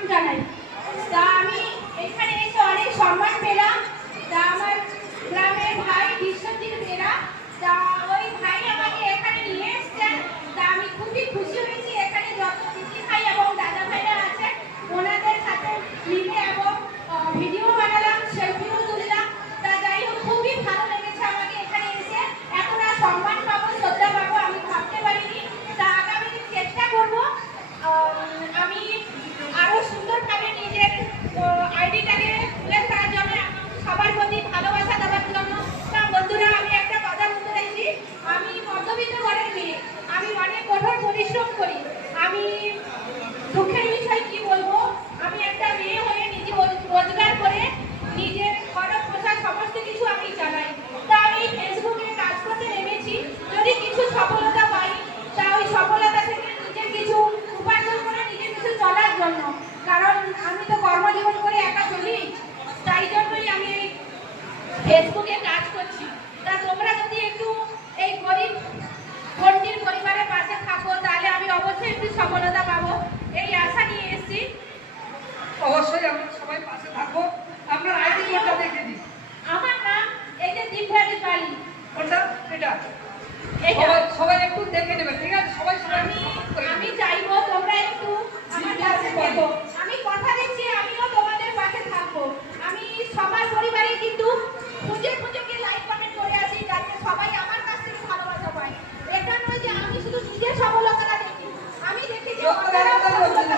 প্রণাম জানাই। তা আমি এখানে এসে অনেক সম্মান পেলাম। তা আমার গ্রামের ভাই বিশ্বজিৎ বেরা, তা ওই ভাই আমাকে এখানে নিয়ে এসছেন। তা আমি খুবই খুশি হয়েছি। এখানে যত দিদি ভাই এবং দাদা ভাইরা আছে ওনাদের সাথে মিলে এবং ভিডিও বানালাম, সেলফিও তুললাম। তা যাই হোক খুবই ভালো লেগেছে আমাকে এখানে এসে। এতটা সম্মান পাবো, শ্রদ্ধা পাবো আমি ভাবতে পারিনি। তা আগামী দিন চেষ্টা করবো আমি আরো সুন্দরভাবে নিজের আইডিটাকে তুলে ধরার জন্য, সবার প্রতি ভালোবাসা দেওয়ার জন্য। তা বন্ধুরা, আমি একটা কথা বলতে চাইছি, আমি মধ্যবিত্ত ঘরের মেয়ে, আমি অনেক কঠোর পরিশ্রম করি। আমি দুঃখের বিষয় কি বলবো, আমি একটা মেয়ে হয়ে নিজে রোজগার করে নিজের খরচ পোশাক সমস্ত কিছু আমি চালাই। তা আমি ফেসবুকে কাজ করতে নেমেছি। যদি কিছু সফলতা পাই, তা ওই সফলতা থেকে নিজের কিছু উপার্জন করে নিজের কিছু চলার জন্য। কারণ আমি তো কর্মজীবন করে একা চলি, তাই জন্যই আমি এই ফেসবুকে কাজ করছি। তা তোমরা যদি একটু এই গরিব গণ্ডির পরিবারের পাশে থাকো, তাহলে আমি অবশ্যই একটু সফলতা পাবো, এই আশা নিয়ে এসেছি। অবশ্যই আমরা সবাই পাশে থাকবো। আপনার আইডি কোডটা দেখে দিই। আমার নাম এই যে দিব্যাদি পালি। কোনটা? এটা সবাই একটু দেখে নেবেন, ঠিক আছে? সবাই আমি চাইবো তোমরা একটু আমার পাশে থেকো। আমি কথা দিচ্ছি আমিও তোমাদের পাশে থাকবো। আমি সবার পরিবারে কিন্তু খুঁজে খুঁজে গিয়ে লাইক কমেন্ট করে আসি, যাতে সবাই আমার কাছ থেকে ভালোবাসা পায়। এটা নয় যে আমি শুধু নিজের সফলতা দেখি, আমি দেখি যে অন্যরাও সফলতা